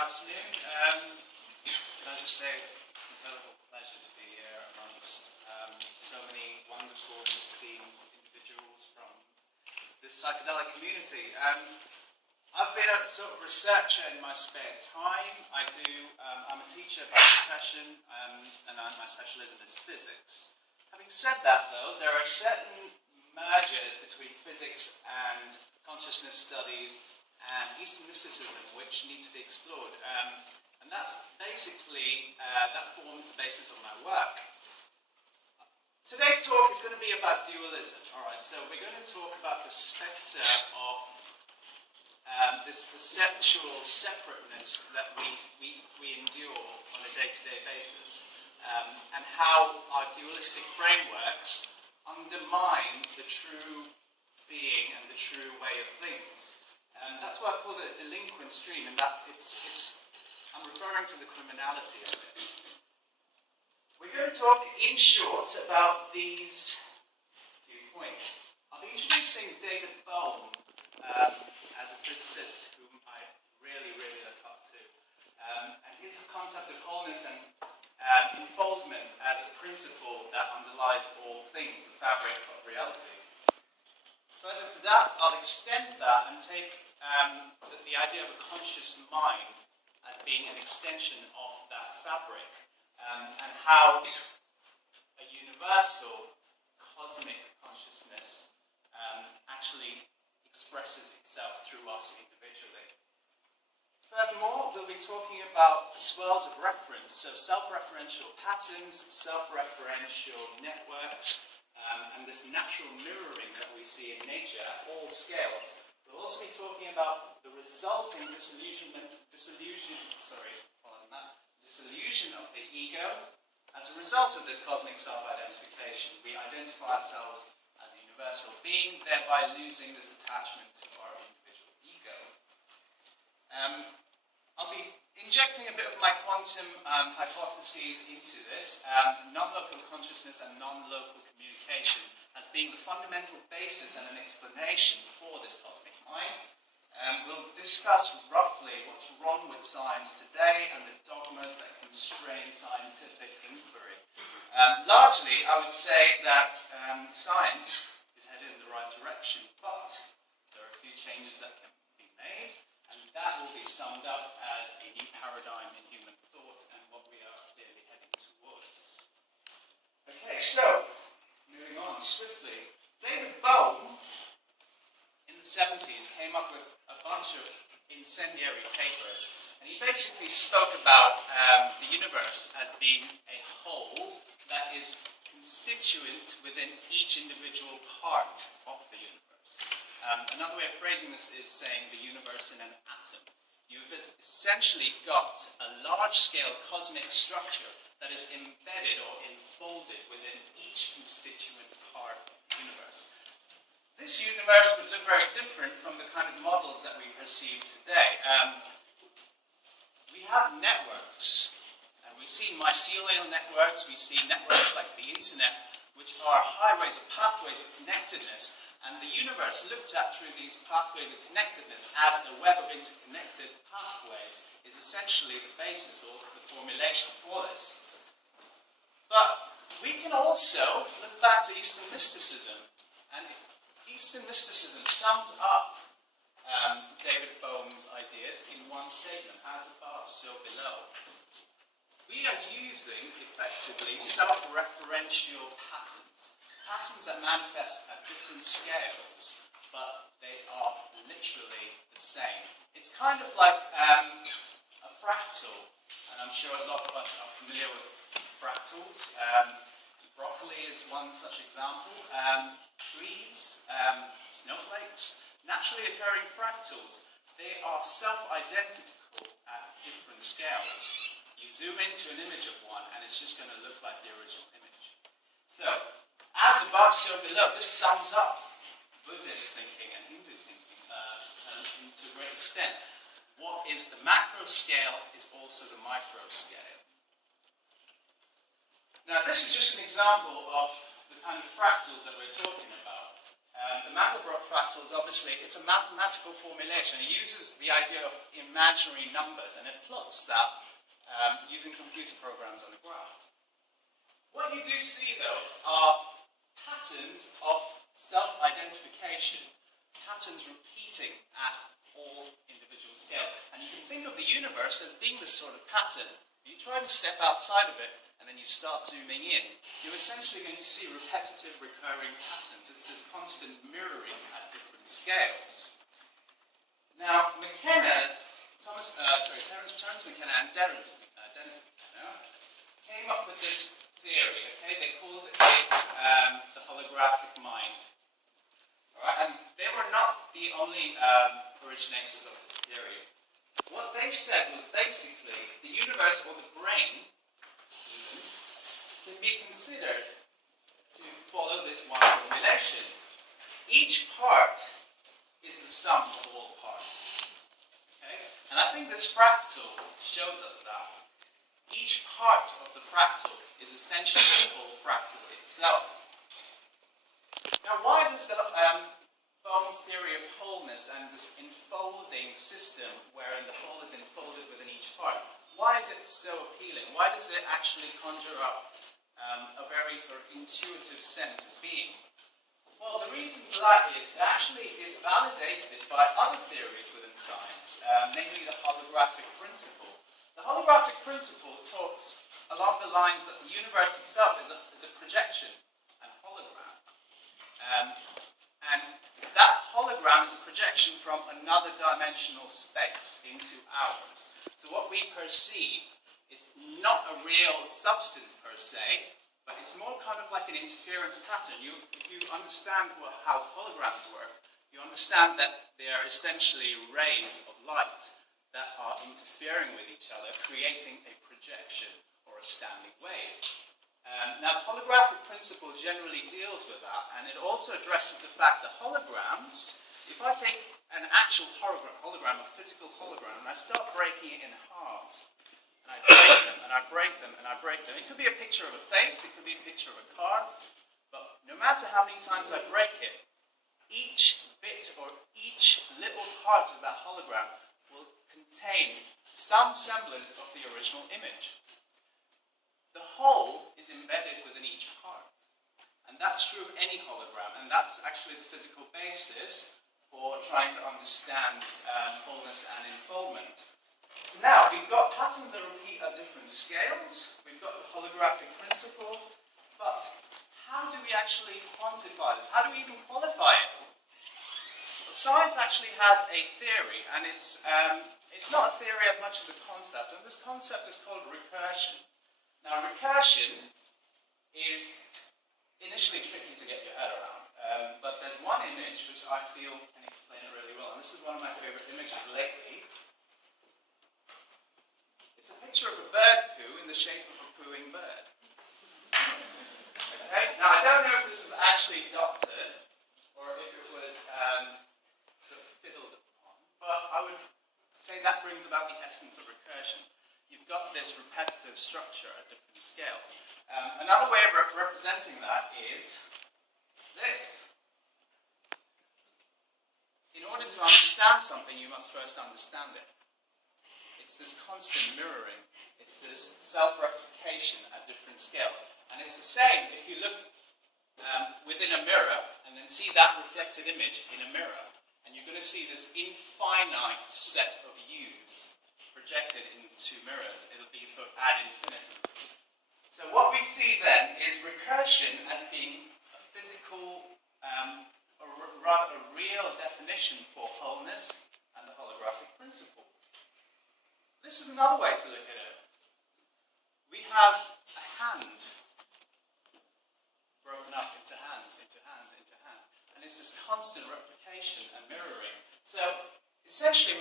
afternoon. Can I just say it's an incredible pleasure to be here amongst so many wonderful and esteemed individuals from this psychedelic community. I've been a sort of researcher in my spare time. I'm a teacher by profession, and my specialism is physics. Having said that, though, there are certain mergers between physics and consciousness studies and Eastern mysticism which need to be explored. And that's basically, that forms the basis of my work. Today's talk is going to be about dualism. Alright, so we're going to talk about the spectre of this perceptual separateness that we endure on a day-to-day basis, and how our dualistic frameworks undermine the true being and the true way of things. That's why I've called it a delinquent stream, and that I'm referring to the criminality of it. We're going to talk in short about these few points. I'll be introducing David Bohm as a physicist whom I really, really look up to. And his concept of wholeness and unfoldment as a principle that underlies all things, the fabric of reality. Further to that, I'll extend that and take the idea of a conscious mind as being an extension of that fabric, and how a universal cosmic consciousness actually expresses itself through us individually. Furthermore, we'll be talking about swirls of reference, so self-referential patterns, self-referential networks, and this natural mirroring that we see in nature at all scales. We'll also be talking about the resulting dissolution of the ego. As a result of this cosmic self-identification, we identify ourselves as a universal being, thereby losing this attachment to our individual ego. I'll be injecting a bit of my quantum hypotheses into this, non-local consciousness and non-local communication as being the fundamental basis and an explanation for this cosmic mind. We'll discuss roughly what's wrong with science today and the dogmas that constrain scientific inquiry. Largely, I would say that science is headed in the right direction, but there are a few changes that can be made, and that will be summed up as a new paradigm in human thought and what we are clearly heading towards. Okay, so, moving on swiftly. David Bohm, in the 70s, came up with a bunch of incendiary papers, and he basically spoke about the universe as being a whole that is constituent within each individual part of the universe. Another way of phrasing this is saying the universe in an atom. You've essentially got a large-scale cosmic structure that is embedded or enfolded within each constituent part of the universe. This universe would look very different from the kind of models that we perceive today. We have networks, and we see mycelial networks, we see networks like the internet, which are highways or pathways of connectedness, and the universe looked at through these pathways of connectedness as a web of interconnected pathways is essentially the basis or the formulation for this. But we can also look back to Eastern mysticism, and Eastern mysticism sums up David Bohm's ideas in one statement: as above, so below. We are using, effectively, self-referential patterns. Patterns that manifest at different scales, but they are literally the same. It's kind of like a fractal, and I'm sure a lot of us are familiar with fractals. Broccoli is one such example. Trees, snowflakes, naturally occurring fractals, they are self-identical at different scales. You zoom into an image of one, and it's just going to look like the original image. So, as above, so below. This sums up Buddhist thinking and Hindu thinking to a great extent. What is the macro scale is also the micro scale. Now, this is just an example of the kind of fractals that we're talking about. The Mandelbrot fractal is obviously, it's a mathematical formulation. It uses the idea of imaginary numbers and it plots that using computer programs on the graph. What you do see though are patterns of self-identification, patterns repeating at all individual scales. And you can think of the universe as being this sort of pattern. You try to step outside of it and then you start zooming in. You're essentially going to see repetitive, recurring patterns. It's this constant mirroring at different scales. Now, Terence McKenna and Dennis McKenna came up with this theory. Okay, they called it the holographic mind. All right, and they were not the only originators of this theory. What they said was basically the universe or the brain even can be considered to follow this one formulation. Each part is the sum of all parts. Okay? And I think this fractal shows us that. Each part of the fractal is essentially the whole fractal itself. Now, why does the Bohm's theory of wholeness and this enfolding system wherein the whole is enfolded within each part, why is it so appealing? Why does it actually conjure up a very sort of intuitive sense of being? Well, the reason for that is it actually is validated by other theories within science, namely the holographic principle. The holographic principle talks along the lines that the universe itself is a projection, a hologram. And that hologram is a projection from another dimensional space into ours. So what we perceive is not a real substance per se, but it's more kind of like an interference pattern. If you understand how holograms work, you understand that they are essentially rays of light that are interfering with each other, creating a projection or a standing wave. Now, the holographic principle generally deals with that, and it also addresses the fact that holograms, if I take an actual hologram, a physical hologram, and I start breaking it in halves, and I break them, and I break them, and I break them, it could be a picture of a face, it could be a picture of a card, but no matter how many times I break it, each bit or each little part of that hologram will contain some semblance of the original image. The whole is embedded within each part. And that's true of any hologram, and that's actually the physical basis for trying to understand wholeness and enfoldment. So now, we've got patterns that repeat at different scales, we've got the holographic principle, but how do we actually quantify this? How do we even qualify it? Science actually has a theory, and it's not a theory as much as a concept, and this concept is called recursion. Now, recursion is initially tricky to get your head around, but there's one image which I feel can explain it really well, and this is one of my favorite images lately. It's a picture of a bird poo in the shape of a pooing bird. Okay? Now, I don't know if this was actually doctored, or if it was sort of fiddled upon, but I would say that brings about the essence of recursion. You've got this repetitive structure at different scales. Another way of representing that is this. In order to understand something, you must first understand it. It's this constant mirroring. It's this self-replication at different scales. And it's the same if you look within a mirror and then see that reflected image in a mirror. And you're going to see this infinite set of U's projected into mirrors. It'll be sort of ad infinitum. So what we see then is recursion as being a physical, or rather a real definition for wholeness and the holographic principle. This is another way to look at it. We have a hand broken up into hands, into hands, into hands. And it's this constant replication and mirroring. So essentially,